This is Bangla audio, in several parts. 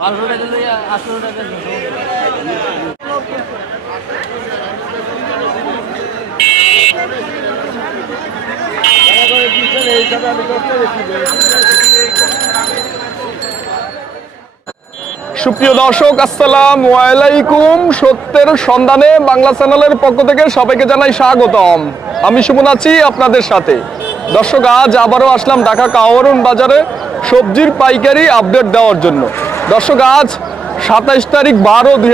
বারোশো টাকা দিয়ে আটশো টাকা এই হিসাবে আমি করতে সুপ্রিয় দর্শক আসসালাম আলাইকুম। সত্যের সন্ধানে বাংলা চ্যানেলের পক্ষ থেকে সবাইকে জানাই স্বাগতম। আমি সুমন আছি আপনাদের সাথে। দর্শক আজ আবারও আসলাম ঢাকা কাওয়ারুন বাজারে সবজির পাইকারি আপডেট দেওয়ার জন্য। দর্শক আজ সাতাইশ তারিখ বারো দুই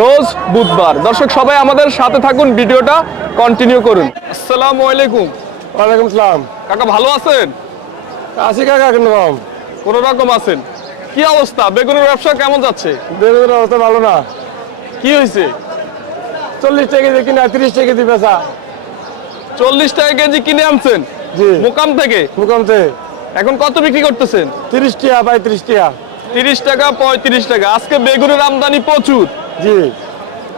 রোজ বুধবার। দর্শক সবাই আমাদের সাথে থাকুন ভিডিওটা কন্টিনিউ করুন। আসসালাম আলাইকুম। ওয়ালাইকুম আসসালাম কাকা ভালো আছেন? আছি কাকা কোন রকম আছেন? কি অবস্থা? বেগুনের ব্যবসা কেমন যাচ্ছে? বেগুনের অবস্থা ভালো না। কি হয়েছে চল্লিশ টাকা দিয়ে কিনা তিরিশ টাকা কেজি বেচা। চল্লিশ টাকা কেজি কিনে আনছেন? জি। মোকাম থেকে? ভূকম্পে এখন কত বিক্রি করতেছেন? তিরিশ টাকা পঁয়ত্রিশ টাকা। তিরিশ টাকা পঁয়ত্রিশ টাকা। আজকে বেগুনের আমদানি প্রচুর। জি।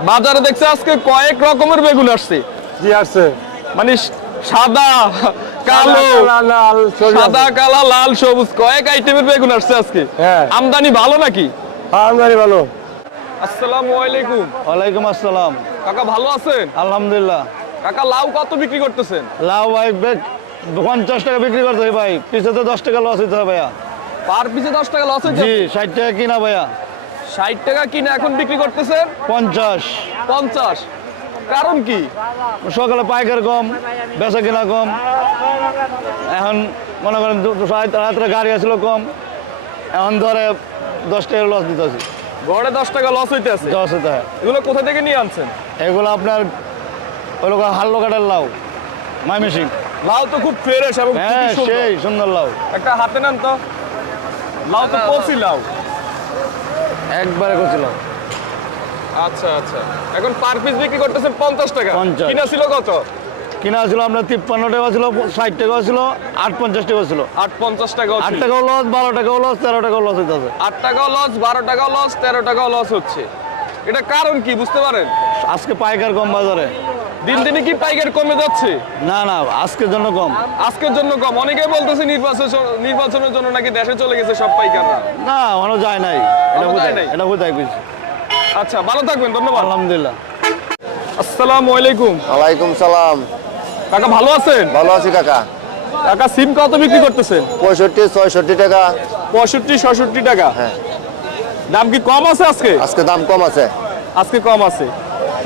বাজারে দেখছে আজকে কয়েক রকমের বেগুন আসছে। জি আসছে। মানে সাদা কালো লাল, লাল, সাদা। কালা লাল সবুজ কয়েক আইটেমের বেগুন আসছে আজকে। হ্যাঁ। আমদানি ভালো নাকি? হ্যাঁ, আমদানি ভালো। আসসালামু আলাইকুম। ওয়ালাইকুম আসসালাম। কাকা ভালো আছেন? আলহামদুলিল্লাহ। কাকা লাউ কত বিক্রি করতেছেন? লাউ ভাই পঞ্চাশ টাকা বিক্রি করতে হয় ভাই। পিছে তো দশ টাকা লস হইতে হবে ভাইয়া। পার পিছে দশ টাকা লস হয়েছে জি ষাট টাকা কিনা ভাইয়া। ষাট টাকা কিনে এখন বিক্রি করতেছেন? পঞ্চাশ। পঞ্চাশ। কারণ কি? সকালে পাইকার কম বেচা কিনা কম। এখন মনে করেন রাত্রে গাড়ি আসলো কম। এখন ধরে দশ টাকা লস দিতেছি। গড়ে দশ টাকা লস হইতে আছে দশ হয় এগুলো কোথা থেকে নিয়ে আনছেন? এগুলো আপনার ওই লোক হাল্লো কাটার লাউ মাইমেশিং লাউ তো খুব ফ্রেশ এবং হ্যাঁ সেই সুন্দর লাউ। একটা হাতে নেন তো। লাউ তো কচি লাউ। একবারে করছিল আচ্ছা আচ্ছা। এখন পার পিস বিক্রি করতেছেন পঞ্চাশ টাকা। 50 কিনা ছিল কত? কিনা ছিল আপনার তিপ্পান্ন টাকা ছিল ষাট টাকা ছিল আট পঞ্চাশ টাকা ছিল। আট পঞ্চাশ টাকা আট টাকাও লস বারো টাকাও লস তেরো টাকাও লস হইতেছে আট টাকাও লস বারো টাকাও লস তেরো টাকাও লস হচ্ছে। এটা কারণ কি বুঝতে পারেন? আজকে পাইকার কম বাজারে। দিন দিনে কি পাইকার কমে যাচ্ছে? না না আজকের জন্য কম। আজকের জন্য কম। অনেকেই বলতেছে নির্বাচন নির্বাচনের জন্য নাকি দেশে চলে গেছে সব পাইকাররা। না এখনও যায় নাই। এটা নাই? এটা কোথায় কিছু। আচ্ছা ভালো থাকবেন ধন্যবাদ। আলহামদুলিল্লাহ। আসসালামু আলাইকুম। ওয়ালাইকুম সালাম। কাকা ভালো আছেন? ভালো আছি কাকা। কাকা সিম কত বিক্রি করতেছেন? পঁয়ষট্টি ছয়ষট্টি টাকা। পঁয়ষট্টি ছষট্টি টাকা? হ্যাঁ। দাম কি কম আছে আজকে? আজকে দাম কম আছে। আজকে কম আছে।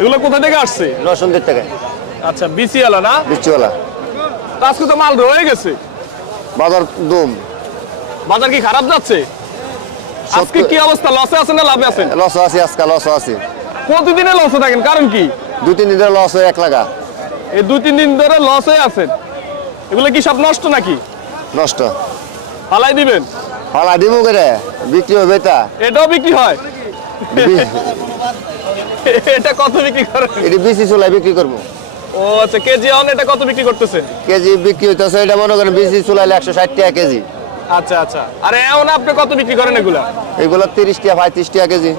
এগুলো কোথা থেকে আসছে? রসুনদের টাকা আচ্ছা বিসি আলা না? বিচ্ছিওয়ালা তো আজকে তো মাল রয়ে গেছে। বাজার দুম। বাজার কি খারাপ যাচ্ছে? আজকে কি অবস্থা? লসে আছেন না লাভে আছেন? লস আছি আজকে লস আছি। প্রতিদিনে লসে থাকেন কারণ কি? দু তিন দিনের লস হয়ে এক লাগা এই দুই তিন দিন ধরে লসে আছেন। এগুলো কি সব নষ্ট নাকি? নষ্ট। ফালাই দিবেন? হলা দিব করে বিক্রি হবে তা এটাও বিক্রি হয়? এটা কত বিক্রি করেন? এটি বিসি চুলাই বিক্রি করব। ও আচ্ছা কেজি অন এটা কত বিক্রি করতেছে কেজি বিক্রি হইতেছে এটা মনে করেন বিসি চুলাইলে একশো ষাট টাকা কেজি। আচ্ছা আচ্ছা। আরে এখন আপনি কত বিক্রি করেন এগুলা? এগুলো তিরিশ টাকা পঁয়ত্রিশ টাকা কেজি।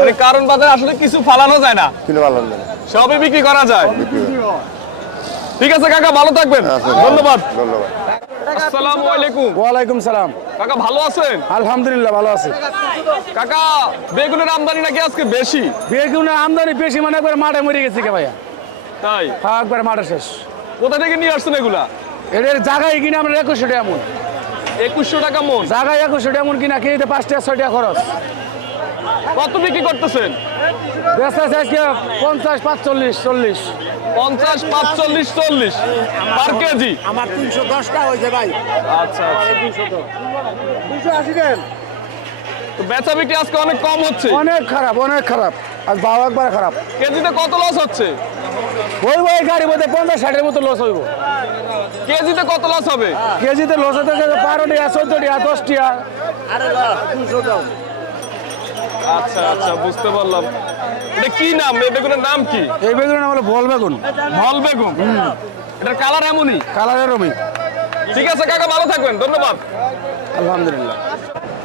মানে কারণ বাজারে আসলে কিছু ফালানো যায় না। কিনে ভালো না। সবই বিক্রি করা যায়। ঠিক আছে কাকা ভালো থাকবেন। আচ্ছা, ধন্যবাদ। ধন্যবাদ। আসসালামু আলাইকুম। ওয়ালাইকুম সালাম। কাকা ভালো আছেন? আলহামদুলিল্লাহ ভালো আছে। কাকা বেগুনের আমদানি নাকি আজকে বেশি? বেগুনের আমদানি বেশি মানে একবার মাঠে মরে গেছে কে ভাইয়া। তাই? হ্যাঁ একবার মাঠে শেষ। কোথা থেকে নিয়ে আসছেন এগুলা? এদের জায়গায় কিনা আমরা একুশশো টাকা মন। একুশশো টাকা মন জায়গায় একুশশো টাকা মন কিনা খেয়ে পাঁচ টাকা ছয় টাকা খরচ। কত বিক্রি করতেছেন? আছে পঞ্চাশ পাঁচচল্লিশ চল্লিশ। পঞ্চাশ পাঁচচল্লিশ চল্লিশ। Per KG? আমার তিনশো দশটা হয়েছে ভাই। আচ্ছা তো। বেচা বিক্রি আজকে অনেক কম হচ্ছে। অনেক খারাপ অনেক খারাপ। আজ বাবা একবার খারাপ। কেজিতে কত লস হচ্ছে? ওই ওই গাড়ি মধ্যে পঞ্চাশ ষাটের মতো লস হইব। কেজিতে কত লস হবে? কেজিতে লস হতে গেলে বারো টাকা চোদ্দ টাকা দশ টাকা আচ্ছা আচ্ছা বুঝতে পারলাম। এটা কি নাম? এই বেগুনের নাম কি? এই বেগুন হলো ভল বেগুন। ভল বেগুন? এটার কালার এমনই? কালারের রমি ঠিক আছে কাকা ভালো থাকবেন। ধন্যবাদ। আলহামদুলিল্লাহ।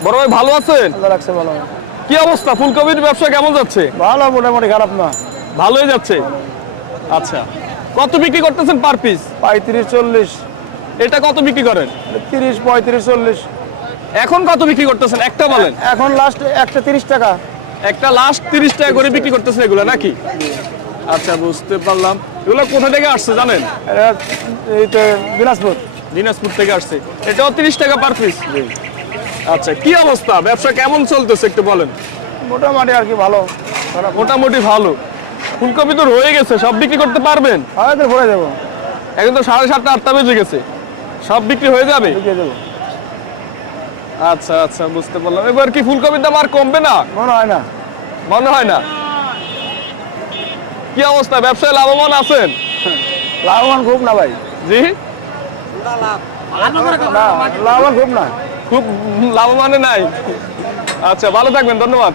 বড় ভাই ভালো আছেন? রাখছে ভালো। কি অবস্থা? ফুলকপির ব্যবসা কেমন যাচ্ছে? ভালো মোটামুটি খারাপ না। ভালোই যাচ্ছে? আচ্ছা। কত বিক্রি করতেছেন পার পিস? পঁয়ত্রিশ চল্লিশ। এটা কত বিক্রি করেন? তিরিশ পঁয়ত্রিশ চল্লিশ। এখন কত বিক্রি করতেছেন? একটা বলেন। এখন লাস্ট একটা তিরিশ টাকা। একটা লাস্ট তিরিশ টাকা করে বিক্রি করতেছেন এগুলো নাকি? আচ্ছা বুঝতে পারলাম। এগুলো কোথা থেকে আসছে জানেন? দিনাজপুর। দিনাজপুর থেকে আসছে। এটাও তিরিশ টাকা পার পিস? আচ্ছা কি অবস্থা? ব্যবসা কেমন চলতেছে একটু বলেন। মোটামুটি আর কি ভালো। মোটামুটি ভালো। ফুলকপি তো রয়ে গেছে সব বিক্রি করতে পারবেন। হয়তো ভরে দেবো এখন তো সাড়ে সাতটা আটটা বেজে গেছে। সব বিক্রি হয়ে যাবে। আচ্ছা আচ্ছা বুঝতে পারলাম। এবার কি ফুলকপির দাম আর কমবে না? মনে হয় না। মনে হয় না? কি অবস্থা? ব্যবসায় লাভবান আছেন? লাভবান খুব না ভাই। জি? না লাভবান খুব না। খুব লাভবানে নাই। আচ্ছা ভালো থাকবেন ধন্যবাদ।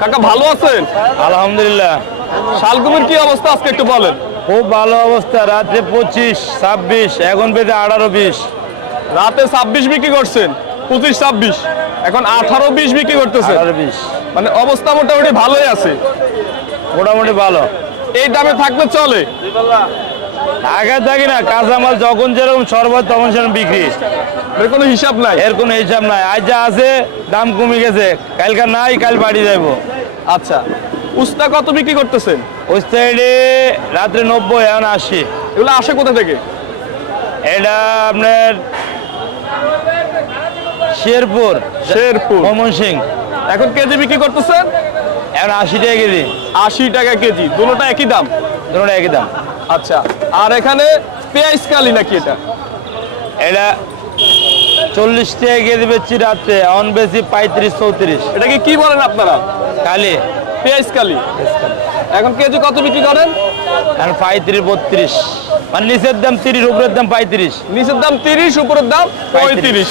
কাকা ভালো আছেন? আলহামদুলিল্লাহ। শালকুমির কি অবস্থা আজকে একটু বলেন। খুব ভালো অবস্থা রাতে পঁচিশ ছাব্বিশ এখন পেতে আঠারো বিশ। রাতে ছাব্বিশ বিক্রি করছেন পঁচিশ ছাব্বিশ। এখন আঠারো বিশ বিক্রি করতেছে আঠারো বিশ। মানে অবস্থা মোটামুটি ভালোই আছে। মোটামুটি ভালো। এই দামে থাকলে চলে। আগে থাকি না কাঁচামাল যখন যেরকম শরবত তখন সেরকম বিক্রি। এর কোনো হিসাব নাই? এর কোনো হিসাব নাই। আজ যা আছে দাম কমে গেছে। কালকে নাই কাল বাড়ি যাইবো। আচ্ছা। উস্তা কত বিক্রি করতেছেন? সাইডে রাত্রে নব্বই এখন আশি। এগুলো আসে কোথা থেকে? এটা আপনার শেরপুর শেরপুর। ময়মনসিং। এখন কেজি বিক্রি করতেছেন? এখন আশি টাকা কেজি। আশি টাকা কেজি। দুটোটা একই দাম? দুটোটা একই দাম। আচ্ছা আর এখানে পেঁয়াজ কালি নাকি এটা? এটা চল্লিশ টাকা কেজি বেচছি রাত্রে এখন বেশি পঁয়ত্রিশ চৌত্রিশ। এটাকে কি বলেন আপনারা? কালি। পেঁয়াজ কালি। এখন কেজি কত বিক্রি করেন? এখন পঁয়ত্রিশ বত্রিশ। মানে নিচের দাম তিরিশ উপরের দাম পঁয়ত্রিশ। নিচের দাম তিরিশ উপরের দাম পঁয়ত্রিশ।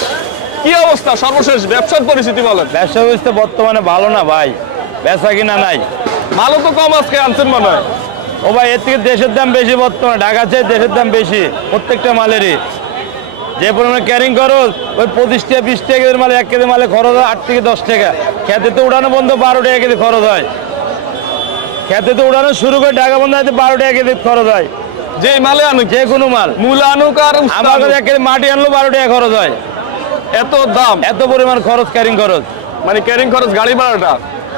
কি অবস্থা? সর্বশেষ ব্যবসার পরিস্থিতি বলেন। ব্যবসা ব্যবস্থা বর্তমানে ভালো না ভাই। বেচা কিনা নাই। ভালো তো কম আজকে আনছেন মনে হয়। ও ভাই এর থেকে দেশের দাম বেশি বর্তমানে ঢাকা চেয়ে দেশের দাম বেশি প্রত্যেকটা মালেরই। যে পরিমাণে ক্যারিং খরচ ওই পঁচিশ টাকা বিশ টাকা কেজির মালে এক কেজি মালে খরচ হয় আট থেকে দশ টাকা। খেতে তো উড়ানো বন্ধ বারো টাকা কেজি খরচ হয়। খেতে তো উড়ানো শুরু করে ঢাকা বন্ধ হয়তো বারো টাকা কেজি খরচ হয়। যে মালে আনুক যে কোনো মাল। মূল আনুক আর আমার কাছে এক কেজি মাটি আনলো বারো টাকা খরচ হয়। এত দাম? এত পরিমাণ খরচ ক্যারিং খরচ। মানে ক্যারিং খরচ গাড়ি ভাড়াটা?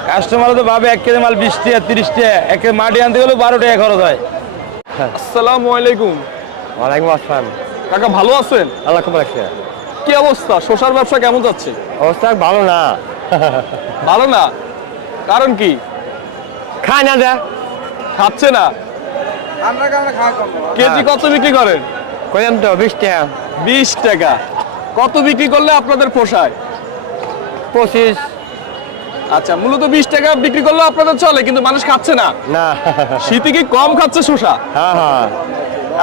কাস্টমার তো ভাবে এক কেজি মাল বিশ টাকা তিরিশ টাকা এক কেজি মাটি আনতে গেলেও বারো টাকা খরচ হয়। আসসালামু আলাইকুম। ওয়ালাইকুম আসসালাম। কাকা ভালো আছেন? আল্লাহ খুব রাখছে কি অবস্থা? শশার ব্যবসা কেমন যাচ্ছে? অবস্থা ভালো না। ভালো না? কারণ কি? খায় না যা। খাচ্ছে না? কেজি কত বিক্রি করেন? কইলাম তো বিশ টাকা। বিশ টাকা। কত বিক্রি করলে আপনাদের পোষায়? পঁচিশ। আচ্ছা মূলত বিশ টাকা বিক্রি করলে আপনাদের চলে কিন্তু মানুষ খাচ্ছে না। না। শীতে কি কম খাচ্ছে শসা? হ্যাঁ হ্যাঁ।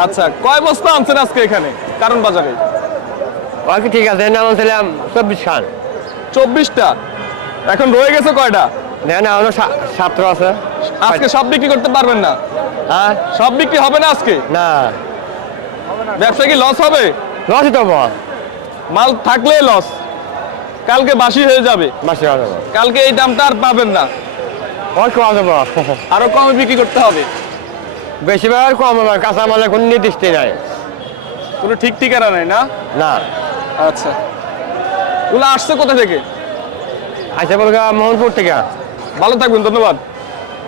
আচ্ছা কয় বস্তা আনছেন আজকে এখানে কারণ বাজারে? বাকি ঠিক আছে নাম ছিলাম চব্বিশ খান চব্বিশটা। এখন রয়ে গেছে কয়টা? না না হলো ছাত্র আছে। আজকে সব বিক্রি করতে পারবেন না? হ্যাঁ। সব বিক্রি হবে না আজকে? না। ব্যবসা কি লস হবে? লসই তো বল। মাল থাকলেই লস কালকে বাসি হয়ে যাবে। মাসে হবে কালকে এই দামটা আর পাবেন না। ওই কম দেবো। আরও কমে বিক্রি করতে হবে। বেশিরভাগ কম হবে কাঁচা মালের কোনো নির্দিষ্ট নাই। কোনো ঠিক ঠিকানা নাই না? না। আচ্ছা। ওগুলো আসছে কোথা থেকে? আচ্ছা বলগা মোহনপুর থেকে। ভালো থাকবেন ধন্যবাদ।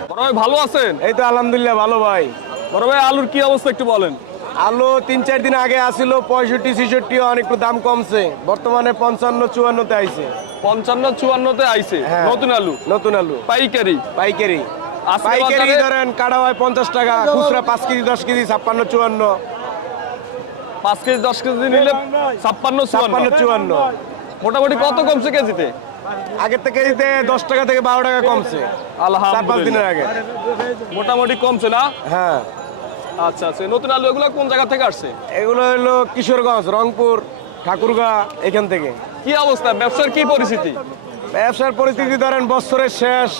বড় ভাই ভালো আছেন? এই তো আলহামদুলিল্লাহ ভালো ভাই। বড় ভাই আলুর কি অবস্থা একটু বলেন। আলু তিন চার দিন আগে আসিল পঁয়ষট্টি ছিষট্টি অনেক একটু দাম কমছে। বর্তমানে পঞ্চান্ন চুয়ান্নতে আইছে। পঞ্চান্ন চুয়ান্নতে আইছে। হ্যাঁ। নতুন আলু? নতুন আলু। পাইকারি? পাইকারি। পাইকারি ধরেন কাটা হয় পঞ্চাশ টাকা খুচরা পাঁচ কেজি দশ কেজি ছাপ্পান্ন চুয়ান্ন। পাঁচ কেজি দশ কেজি নিলে ছাপ্পান্ন ছাপ্পান্ন চুয়ান্ন। মোটামুটি কত কমছে কেজিতে? আগের থেকে কেজিতে দশ টাকা থেকে বারো টাকা কমছে। চার পাঁচ দিনের আগে। মোটামুটি কমছে না? হ্যাঁ। আচ্ছা আচ্ছা। নতুন আলু এগুলো কোন জায়গা থেকে আসছে? এগুলো হলো কিশোরগঞ্জ রংপুর ঠাকুরগাঁ এখান থেকে। কি অবস্থা? ব্যবসার কি পরিস্থিতি? ব্যবসার পরিস্থিতি ধরেন বছরের শেষ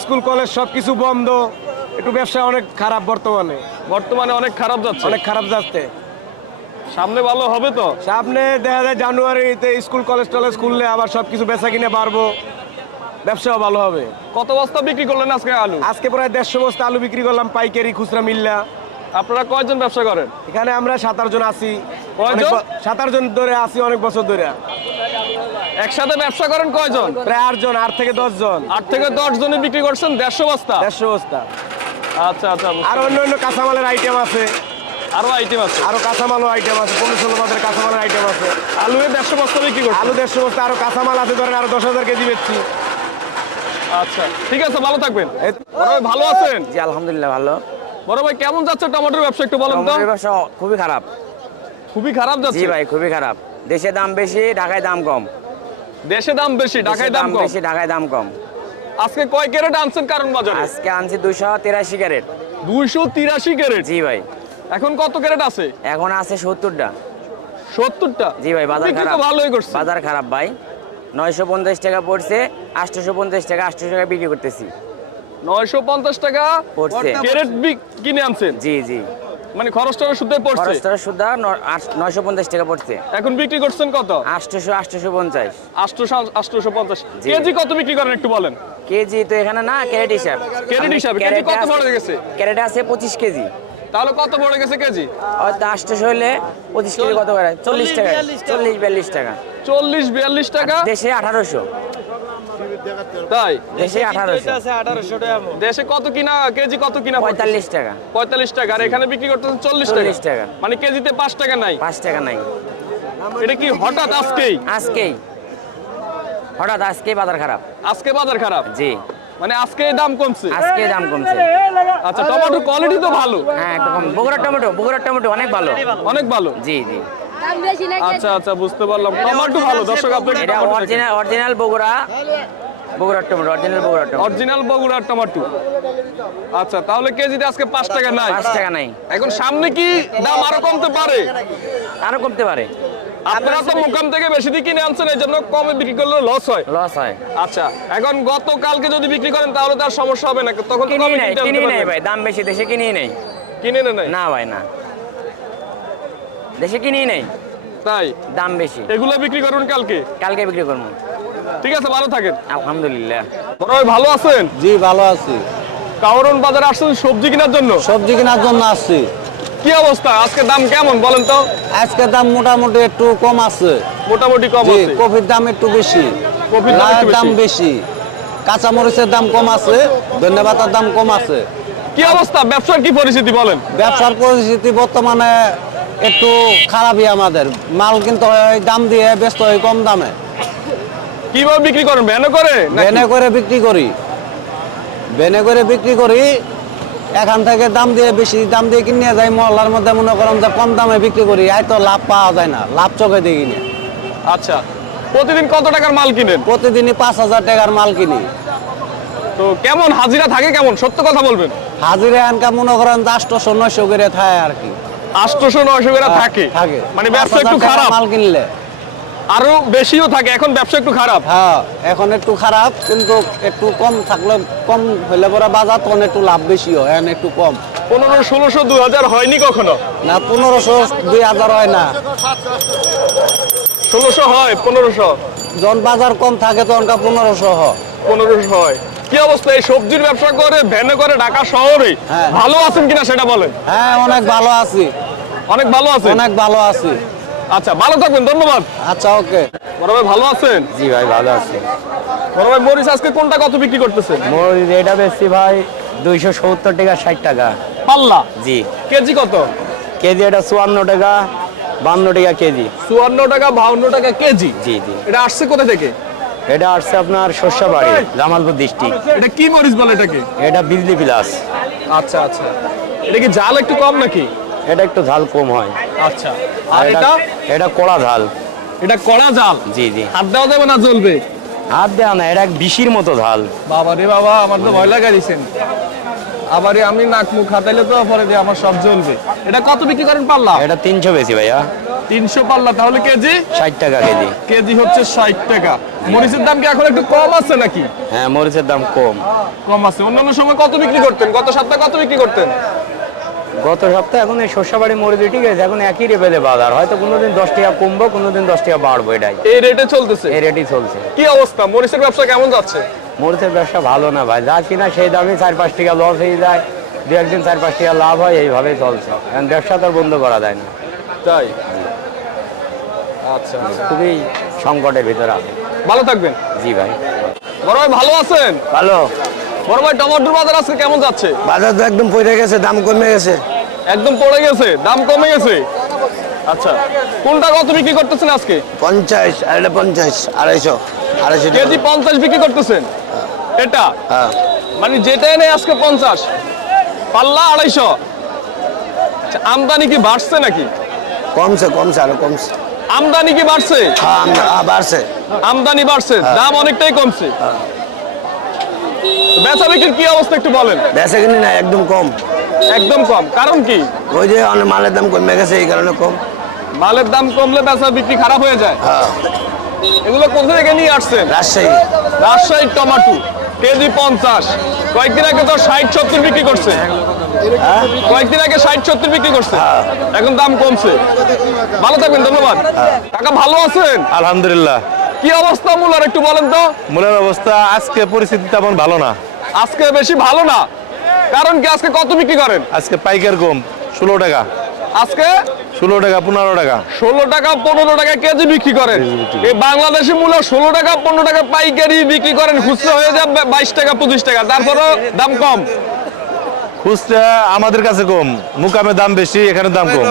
স্কুল কলেজ সব কিছু বন্ধ। একটু ব্যবসা অনেক খারাপ বর্তমানে। বর্তমানে অনেক খারাপ যাচ্ছে। অনেক খারাপ যাচ্ছে। সামনে ভালো হবে তো? সামনে দেখা যায় জানুয়ারিতে স্কুল কলেজ টলেজ খুললে আবার সব কিছু বেচা কিনে পারব ব্যবসাও ভালো হবে। কত বস্তা বিক্রি করলেন আজকে আলু? আজকে প্রায় দেড়শো বস্তা আলু বিক্রি করলাম পাইকারি খুচরা মিল্লা। আপনারা কয়জন ব্যবসা করেন? এখানে আমরা সাতার জন আছি। কয়জন? ব- সাতার জন ধরে আছি অনেক বছর ধরে। একসাথে ব্যবসা করেন কয়জন? প্রায় আট জন আট থেকে দশ জন। আট থেকে দশ জনে বিক্রি করছেন দেড়শো বস্তা? দেড়শো বস্তা। আচ্ছা আচ্ছা আর অন্য অন্য কাঁচামালের আইটেম আছে। আরও আইটেম আছে? আরও কাঁচামালও আইটেম আছে পনেরো ষোলো বাজার কাঁচামালের আইটেম আছে। আলু দেড়শো বস্তা বিক্রি করছেন? আলু দেড়শো বস্তা আরও কাঁচামাল আছে ধরেন আরও দশ হাজার কেজি বেচছি। আচ্ছা ঠিক আছে ভালো থাকবেন। ভালো আছেন? জি আলহামদুলিল্লাহ ভালো। বড় ভাই কেমন যাচ্ছে টমেটোর ব্যবসা একটু বলেন তো? ব্যবসা খুবই খারাপ। খুবই খারাপ জি ভাই খুবই খারাপ। দেশে দাম বেশি ঢাকায় দাম কম। দেশে দাম বেশি ঢাকায় দাম কম? বেশি ঢাকায় দাম কম। আজকে কয় ক্যারেট আনছেন কারণ বাজারে? আজকে আনছি দুইশো তিরাশি ক্যারেট। দুইশো তিরাশি ক্যারেট? জি ভাই। এখন কত ক্যারেট আছে? এখন আছে সত্তরটা। সত্তরটা? জি ভাই বাজার খারাপ। ভালোই করছে। বাজার খারাপ ভাই। নয়শো পঞ্চাশ টাকা পড়ছে আটশোশো পঞ্চাশ টাকা আটশো টাকা বিক্রি করতেছি। নয়শো পঞ্চাশ টাকা পড়ছে। ক্যারেট কিনে আনছেন। জি জি। মানে খরচ টরচ পড়ছে? খরচ টরচ সুদ্ধা নয়শো পঞ্চাশ টাকা পড়ছে। এখন বিক্রি করছেন কত? আটশোশো আটশোশো পঞ্চাশ। আটশোশো আটশোশো পঞ্চাশ। জি। কেজি কত বিক্রি করেন একটু বলেন? কেজি তো এখানে না ক্যারেট হিসাব। ক্যারেট হিসাবে? কেজি কত আছে- গেছে? ক্যারেটে আছে পঁচিশ কেজি। তাহলে কত পড়ে গেছে কেজি? হয়তো আটশোশো হলে পঁচিশ কেজি কত করে? চল্লিশ টাকা। চল্লিশ বিয়াল্লিশ টাকা। চল্লিশ বিয়াল্লিশ টাকা। দেশে আঠারোশো। তাই? দেশে আঠারোশো। দেশে কত কিনা কেজি কত কিনা পঁয়তাল্লিশ টাকা। পঁয়তাল্লিশ টাকা। আর এখানে বিক্রি করতেছেন চল্লিশ টাকা। 40 টাকা। মানে কেজিতে পাঁচ টাকা নাই। পাঁচ টাকা নাই। এটা কি হঠাৎ আজকেই? আজকেই। হঠাৎ আজকেই বাজার খারাপ। আজকে বাজার খারাপ? জি। মানে আজকে দাম কমছে? আজকে দাম কমছে। আচ্ছা টমেটোর কোয়ালিটি তো ভালো। হ্যাঁ বগুড়ার টমেটো বগুড়ার টমেটো অনেক ভালো। অনেক ভালো। জি জি। আচ্ছা আচ্ছা বুঝতে পারলাম। টমেটো ভালো। দর্শক আপনাকে এটা অরিজিনাল অরিজিনাল বগুড়া। বগুড়ার টমেটো অরিজিনাল বগুড়ার টমেটো। অরিজিনাল বগুড়ার টমেটো। আচ্ছা তাহলে কেজিতে আজকে পাঁচ টাকা নাই? পাঁচ টাকা নাই। এখন সামনে কি দাম আরও কমতে পারে? আরও কমতে পারে। আপনারা তো মুকাম থেকে বেশি দিয়ে কিনে আনছেন এই জন্য কমে বিক্রি করলে লস হয়। লস হয়। আচ্ছা এখন গতকালকে যদি বিক্রি করেন তাহলে তার সমস্যা হবে না তখন তো কমে কিনি নাই ভাই দাম বেশি দেশে কিনি নাই। কিনে নাই? না ভাই না। দেশে কিনি নাই। তাই? দাম বেশি। এগুলো বিক্রি করুন কালকে? কালকে বিক্রি করব। ঠিক আছে ভালো থাকেন। আলহামদুলিল্লাহ। বড় ভাই ভালো আছেন? জি ভালো আছি। কাউরন বাজারে আসছেন সবজি কেনার জন্য? সবজি কেনার জন্য আসছি। কি অবস্থা? আজকে দাম কেমন বলেন তো? আজকে দাম মোটামুটি একটু কম আছে। মোটামুটি কম আছে। কফির দাম একটু বেশি। কফির দাম একটু দাম বেশি। বেশি। কাঁচামরিচের দাম কম আছে। ধন্যবাদের দাম কম আছে। কি অবস্থা? ব্যবসার কি পরিস্থিতি বলেন? ব্যবসার পরিস্থিতি বর্তমানে একটু খারাপই আমাদের। মাল কিন্তু দাম দিয়ে ব্যস্ত হয় কম দামে। কীভাবে বিক্রি করেন? ভ্যানে করে? ভেনে করে বিক্রি করি। ভেনে করে বিক্রি করি এখান থেকে দাম দিয়ে বেশি দাম দিয়ে কিনে যাই মহল্লার মধ্যে মনে করেন যে কম দামে বিক্রি করি এই তো লাভ পাওয়া যায় না লাভ চোখে দিয়ে কিনে আচ্ছা প্রতিদিন কত টাকার মাল কিনেন? প্রতিদিনই পাঁচ হাজার টাকার মাল কিনি। তো কেমন হাজিরা থাকে কেমন? সত্য কথা বলবেন। হাজিরা আনকা মনে করেন আটশোশো নয়শো করে থাকে আর কি। আটশোশো নয়শো করে থাকে। থাকে। মানে ব্যবসা একটু খারাপ। মাল কিনলে। আরও বেশিও থাকে এখন ব্যবসা একটু খারাপ। হ্যাঁ এখন একটু খারাপ কিন্তু একটু কম থাকলে কম হইলে পরে বাজার তখন একটু লাভ বেশি হয় এখন একটু কম। পনেরো ষোলোশো দুই হাজার হয়নি কখনো? না পনেরোশো দুই হাজার হয় না। ষোলোশো হয় পনেরোশো। যখন বাজার কম থাকে তখন পনেরোশো হয়। পনেরোশো হয়। কি অবস্থা? এই সবজির ব্যবসা করে ভ্যানে করে ঢাকা শহরে হ্যাঁ। ভালো আছেন কিনা সেটা বলেন। হ্যাঁ অনেক ভালো আছি। অনেক ভালো আছেন? অনেক ভালো আছি। আচ্ছা ভালো থাকবেন ধন্যবাদ। আচ্ছা ওকে। বড় ভাই ভালো আছেন? জি ভাই ভালো আছে। বড় ভাই মরিচ আজকে কোনটা কত বিক্রি করতেছেন? মরিচ এটা বেশি ভাই দুইশো সত্তর টাকা ষাট টাকা। পাল্লা? জি। কেজি কত? কেজি এটা চুয়ান্ন টাকা বান্ন টাকা কেজি। চুয়ান্ন টাকা বাউন্ন টাকা কেজি? জি জি। এটা আসছে কোথা থেকে? এটা আসছে আপনার শস্যবাড়ি জামালপুর ডিস্ট্রিক্ট এটা কি মরিচ বলে এটাকে? এটা বিজলি প্লাস আচ্ছা আচ্ছা। এটা কি জাল একটু কম নাকি? এটা একটু ঝাল কম হয়। আচ্ছা। আর এটা এটা? কড়া ঝাল। এটা কড়া জাল জি জি। হাত দেওয়া যাবে না জ্বলবে? হাত দেওয়া না এটা বিশির মতো ঝাল। বাবা রে বাবা আমার তো ভয় আবার আমি নাক মুখ হাতাইলে তো পরে আমার সব জ্বলবে। এটা কত বিক্রি করেন পাল্লা? এটা তিনশো বেশি ভাইয়া। তিনশো পাল্লা তাহলে কেজি? ষাট টাকা কেজি। কেজি হচ্ছে ষাট টাকা। মরিচের দাম কি এখন একটু কম আছে নাকি? হ্যাঁ মরিচের দাম কম। কম আছে। অন্যান্য সময় কত বিক্রি করতেন? গত সপ্তাহে কত বিক্রি করতেন? গত সপ্তাহে এখন এই শস্যবাড়ি মরিচ ঠিক আছে এখন একই রেপেলে বাজার। হয়তো কোনোদিন দশ টাকা কমবো কোনোদিন দশ টাকা বাড়বো এটাই। এই রেটে চলতেছে? এই রেটই চলছে। কি অবস্থা? মরিচের ব্যবসা কেমন যাচ্ছে? মরিচের ব্যবসা ভালো না ভাই যা কিনা সেই দামে চার পাঁচ টাকা লস হয়ে যায়। দু একদিন চার পাঁচ টাকা লাভ হয় এইভাবেই চলছে। এখন ব্যবসা তো আর বন্ধ করা যায় না। তাই? আচ্ছা। খুবই সংকটের ভিতরে আছে। ভালো থাকবেন। জি ভাই। বড় ভাই ভালো আছেন? ভালো। বড় ভাই টমেটোর বাজার আজকে কেমন যাচ্ছে? বাজার তো একদম পড়ে গেছে দাম কমে গেছে। একদম পড়ে গেছে দাম কমে গেছে। আচ্ছা কোনটা কত বিক্রি করতেছেন আজকে? পঞ্চাশ আর এটা পঞ্চাশ আড়াইশো আড়াইশো কেজি পঞ্চাশ বিক্রি করতেছেন? এটা? হ্যাঁ। মানে যেটা এনে আজকে পঞ্চাশ পাল্লা আড়াইশো। আচ্ছা, আমদানি কি বাড়ছে নাকি? কমছে কমছে আরও কমছে। আমদানি কি বাড়ছে? হ্যাঁ বাড়ছে। আমদানি বাড়ছে দাম অনেকটাই কমছে। বেচা বিক্রির কি অবস্থা একটু বলেন। বেচা কিনি না একদম কম। একদম কম। কারণ কি? ওই যে অনেক মালের দাম কমে গেছে এই কারণে কম। মালের দাম কমলে বেচা বিক্রি খারাপ হয়ে যায়? হ্যাঁ। এগুলো কোথা থেকে নিয়ে আসছেন? রাজশাহী। রাজশাহীর টমাটো কেজি পঞ্চাশ। কয়েকদিন আগে তো ষাট সত্তর বিক্রি করছে। কয়েকদিন আগে ষাট সত্তর বিক্রি করছে। এখন দাম কমছে। ভালো থাকবেন ধন্যবাদ। কাকা ভালো আছেন? আলহামদুলিল্লাহ। কি অবস্থা মূলার একটু বলেন তো? মূলের অবস্থা আজকে পরিস্থিতি তেমন ভালো না। আজকে বেশি ভালো না? কারণ কি আজকে কত বিক্রি করেন? আজকে পাইকার কম ষোলো টাকা। আজকে? ষোলো টাকা পনেরো টাকা। ষোলো টাকা পনেরো টাকা কেজি বিক্রি করেন। এই বাংলাদেশি মূল্য ষোলো টাকা পনেরো টাকা পাইকারি বিক্রি করেন খুচরা হয়ে যাবে বাইশ টাকা পঁচিশ টাকা। তারপরেও দাম কম। খুচরা আমাদের কাছে কম মুকামে দাম বেশি এখানে দাম কম।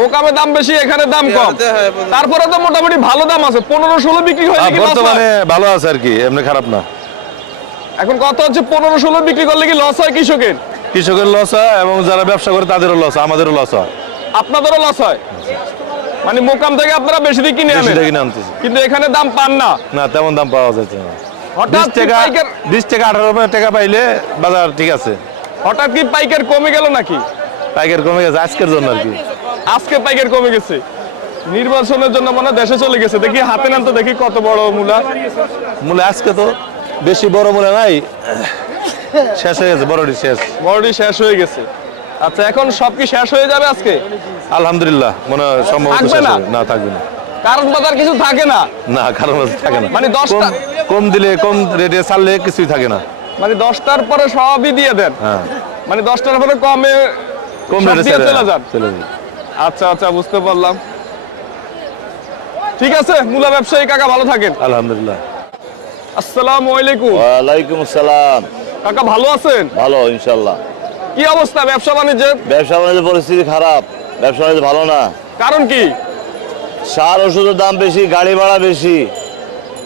মোকামে দাম বেশি এখানে দাম কম। তারপরে তো মোটামুটি ভালো দাম আছে পনেরো ষোলো বিক্রি হয়ে বর্তমানে ভালো আছে আর কি এমনি খারাপ না। এখন কত হচ্ছে পনেরো ষোলো বিক্রি করলে কি লস হয় কৃষকের? কৃষকের লস হয় এবং যারা ব্যবসা করে তাদেরও লস হয় আমাদেরও লস হয়। আপনাদেরও লস হয়? মানে মোকাম থেকে আপনারা বেশি দিয়ে কিনে বেশি আনেন? কিনে আনতেছি। কিন্তু এখানে দাম পান না। না তেমন দাম পাওয়া যাচ্ছে না। হঠাৎ টাকা বিশ টাকা আঠারো টাকা পাইলে বাজার ঠিক আছে। হঠাৎ কি পাইকার কমে গেল নাকি? পাইকার কমে গেছে আজকের জন্য আর কি। আজকে পাইকার কমে গেছে। নির্বাচনের জন্য মনে দেশে চলে গেছে। দেখি হাতে নেন তো দেখি কত বড় মূলা। মূলে আজকে তো বেশি বড় মূলে নাই। শেষ হয়ে গেছে বড়টি শেষ। বড়টি শেষ হয়ে গেছে। আচ্ছা এখন সব কি শেষ হয়ে যাবে আজকে? আলহামদুলিল্লাহ মনে হয় সম্ভবত শেষ না? হবে। না থাকবে না। কারণ বাজার কিছু থাকে না। না কারণ হচ্ছে থাকে না। মানে দশটা- কম- কম দিলে কম রেটে ছাড়লে কিছুই থাকে না। মানে দশটার পরে সবই দিয়ে দেন। হ্যাঁ। মানে দশটার পরে কমে কম রেটে চলে যান। চলে যান আচ্ছা আচ্ছা বুঝতে পারলাম। ঠিক আছে মূলা ব্যবসায়ী কাকা ভালো থাকেন। আলহামদুলিল্লাহ। আসসালামু আলাইকুম। ওয়ালাইকুম আসসালাম। কাকা ভালো আছেন? ভালো ইনশাল্লাহ কি অবস্থা ব্যবসা বাণিজ্যের ব্যবসা বাণিজ্যের পরিস্থিতি খারাপ ব্যবসা বাণিজ্য ভালো না। কারণ কি? সার ওষুধের দাম বেশি গাড়ি ভাড়া বেশি।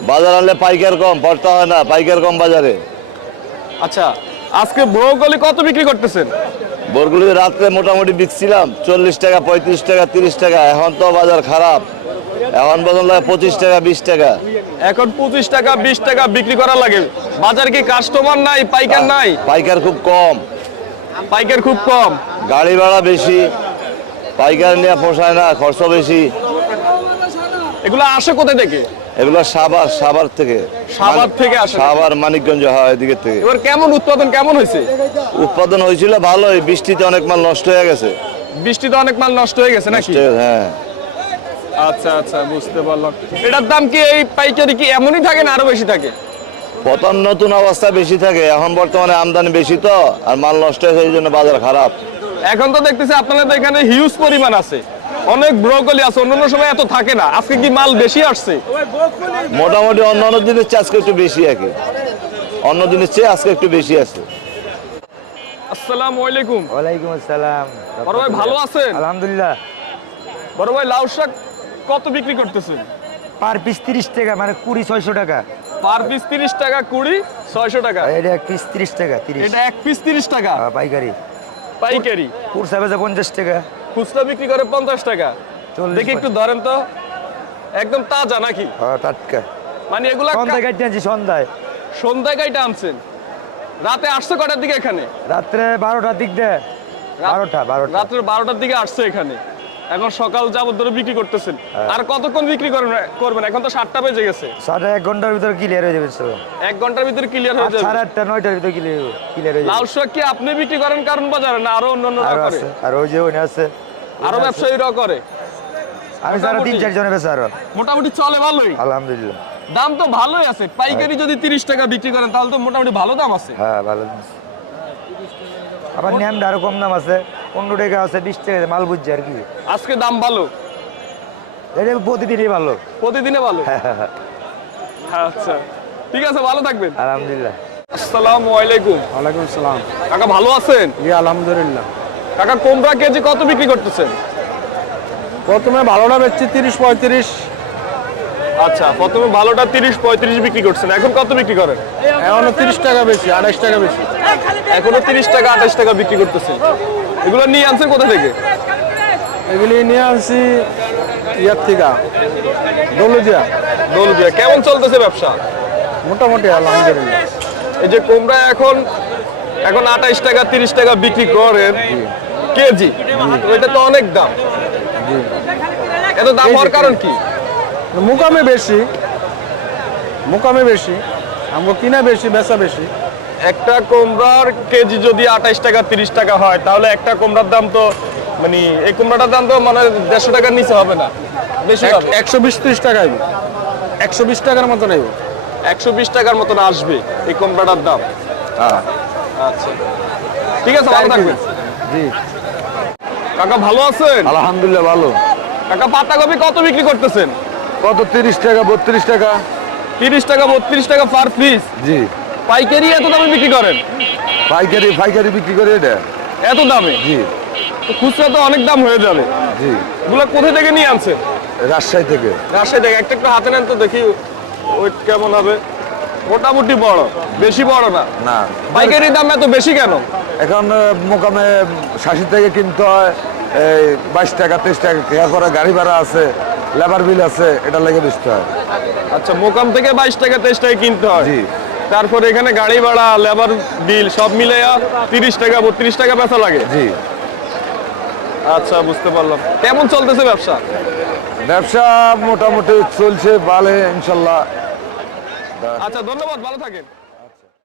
বাজার আনলে পাইকার কম পড়তে হয় না পাইকার কম বাজারে। আচ্ছা আজকে ব্রোকলি কত বিক্রি করতেছেন? বরগুলি রাত্রে মোটামুটি বিকছিলাম চল্লিশ টাকা পঁয়ত্রিশ টাকা তিরিশ টাকা এখন তো বাজার খারাপ। এখন বদল লাগে পঁচিশ টাকা বিশ টাকা। এখন পঁচিশ টাকা বিশ টাকা বিক্রি করা লাগে। বাজার কি কাস্টমার নাই পাইকার নাই? পাইকার খুব কম। পাইকার খুব কম। গাড়ি ভাড়া বেশি পাইকার নিয়ে পোষায় না খরচ বেশি। এগুলো আসে কোথা থেকে? এগুলো সাবার সাবার থেকে। সাভার থেকে আসে? সাবার মানিকগঞ্জ হয় এদিকে থেকে। এবার কেমন উৎপাদন কেমন হয়েছে? উৎপাদন হয়েছিল ভালোই বৃষ্টিতে অনেক মাল নষ্ট হয়ে গেছে। বৃষ্টিতে অনেক মাল নষ্ট হয়ে গেছে নাকি? হ্যাঁ আচ্ছা আচ্ছা বুঝতে পারলাম। এটার দাম কি এই পাইকারি কি এমনই থাকে না আরও বেশি থাকে? প্রথম নতুন অবস্থা বেশি থাকে এখন বর্তমানে আমদানি বেশি তো আর মাল নষ্ট হয়েছে এই জন্য বাজার খারাপ। এখন তো দেখতেছি আপনাদের এখানে হিউজ পরিমাণ আছে। অনেক ব্রোকলি আছে অন্যান্য সময় এত থাকে না। আজকে কি মাল বেশি আসছে? মোটামুটি অন্য অন্য দিনের চেয়ে আজকে একটু বেশি কি অন্য দিনের চেয়ে আজকে একটু বেশি আছে। আসসালামু আলাইকুম। ওয়ালাইকুম আসসালাম। বড় ভাই ভালো আছেন? আলহামদুলিল্লাহ। বড় ভাই লাউ শাক কত বিক্রি করতেছেন? পার পিস তিরিশ টাকা মানে কুড়ি ছয়শো টাকা। পার পিস তিরিশ টাকা কুড়ি ছয়শো টাকা। এটা এক পিস তিরিশ টাকা তিরিশ। এটা এক পিস তিরিশ টাকা? পাইকারি। পাইকারি। কুরসা বেচা পঞ্চাশ টাকা। খুচরা বিক্রি করে পঞ্চাশ টাকা। দেখি একটু ধরেন তো একদম তাজা নাকি? হ্যাঁ, টাটকা। মানে এগুলা সন্ধ্যায় কাটতে আনছি সন্ধ্যায়। সন্ধ্যায় গাইটা আনছেন। রাতে আসছে কটার দিকে এখানে? রাত্রে বারোটার দিক দেয় বারোটা বারোটা। রাত্রে বারোটার দিকে আসছে এখানে। এখন সকাল যাবত ধরে বিক্রি করতেছেন। আর কতক্ষণ বিক্রি করবেন করবেন? এখন তো সাতটা বেজে গেছে। সাড়ে এক ঘণ্টার ভিতরে ক্লিয়ার হয়ে যাবে সব এক ঘণ্টার ভিতরে ক্লিয়ার হয়ে যাবে। সাড়ে আটটা নয়টার ভিতরে ক্লিয়ার ক্লিয়ার হয়ে লাউ যাবে শাক কি আপনি বিক্রি করেন কারণ বাজারে না আরও অন্য আরও করে আছে আর ওই যে ওই আছে। আরও ব্যবসায়ীরাও করে। আমি সারা তিন চার জনের বেছে আরও। মোটামুটি চলে ভালোই। আলহামদুলিল্লাহ। দাম তো ভালোই আছে। পাইকারি যদি তিরিশ টাকা বিক্রি করেন তাহলে তো মোটামুটি ভালো দাম আছে। হ্যাঁ ভালো দাম আছে। আবার ন্যামটা আরও কম দাম আছে। পনেরো টাকা আছে বিশ টাকা মাল বুঝছে আর কি। আজকে দাম ভালো? এটা প্রতিদিনই ভালো। প্রতিদিনে ভালো? আচ্ছা। ঠিক আছে ভালো থাকবেন। আলহামদুলিল্লাহ। আসসালামু আলাইকুম। ওয়ালাইকুম সালাম। কাকা ভালো আছেন? জি আলহামদুলিল্লাহ। কাকা কোমরা কেজি কত বিক্রি করতেছেন? প্রথমে ভালোটা বেচছি তিরিশ পঁয়ত্রিশ। আচ্ছা প্রথমে ভালোটা তিরিশ পঁয়ত্রিশ বিক্রি করছেন। এখন কত বিক্রি করেন? এখনও তিরিশ টাকা বেশি আড়াইশ টাকা বেশি। এখনও তিরিশ টাকা আঠাশ টাকা বিক্রি করতেছেন। এগুলো নিয়ে আনছেন কোথা থেকে? এগুলি নিয়ে আনছি ইয়ার থেকে দৌলজিয়া দৌলদিয়া কেমন চলতেছে ব্যবসা? মোটামুটি আলহামদুলিল্লাহ। এই যে কোমরা এখন এখন আঠাইশ টাকা তিরিশ টাকা বিক্রি করেন কেজি। এটা তো অনেক দাম। এত দাম হওয়ার কারণ কি? মুকামে বেশি মুকামে বেশি আমগো কিনা বেশি বেচা বেশি। একটা কোমরার কেজি যদি আঠাইশ টাকা তিরিশ টাকা হয় তাহলে একটা কোমরার দাম তো মানে এই কোমরাটার দাম তো মানে দেড়শো টাকার নিচে হবে না। বেশি হবে। একশো বিশ ত্রিশ টাকা আইব। একশো বিশ টাকার মতন নেব একশো বিশ টাকার মতন আসবে এই কোমরাটার দাম। আচ্ছা। ঠিক আছে ভালো থাকবেন। জি। কাকা ভালো আছেন? আলহামদুলিল্লাহ ভালো। কাকা পাতাকপি কত বিক্রি করতেছেন? কত? তিরিশ টাকা বত্রিশ টাকা? তিরিশ টাকা বত্রিশ টাকা পার পিস জি। পাইকারি এত দামে বিক্রি করেন? পাইকারি পাইকারি বিক্রি করে এটা। এত দামে? জি। খুচরা তো অনেক দাম হয়ে যাবে। জি। এগুলো কোথায় থেকে নিয়ে আনছেন? রাজশাহী থেকে। রাজশাহী থেকে। একটা একটু হাতে নেন তো দেখি ওয়েট কেমন হবে। মোটামুটি বড়। বেশি বড় না? না। পাইকারি দাম এত বেশি কেন? এখন মোকামে ষাট থেকে কিনতে হয় এই বাইশ টাকা তেইশ টাকা করে গাড়ি ভাড়া আছে। লেবার বিল আছে এটা লেগে বেচতে হয়। আচ্ছা মোকাম থেকে বাইশ টাকা তেইশ টাকা কিনতে হয়। জি। তারপরে এখানে গাড়ি ভাড়া লেবার বিল সব মিলে তিরিশ টাকা বত্রিশ টাকা বেচা লাগে। জি। আচ্ছা বুঝতে পারলাম। কেমন চলতেছে ব্যবসা? ব্যবসা মোটামুটি চলছে ভালো ইনশাল্লাহ। আচ্ছা ধন্যবাদ ভালো থাকেন।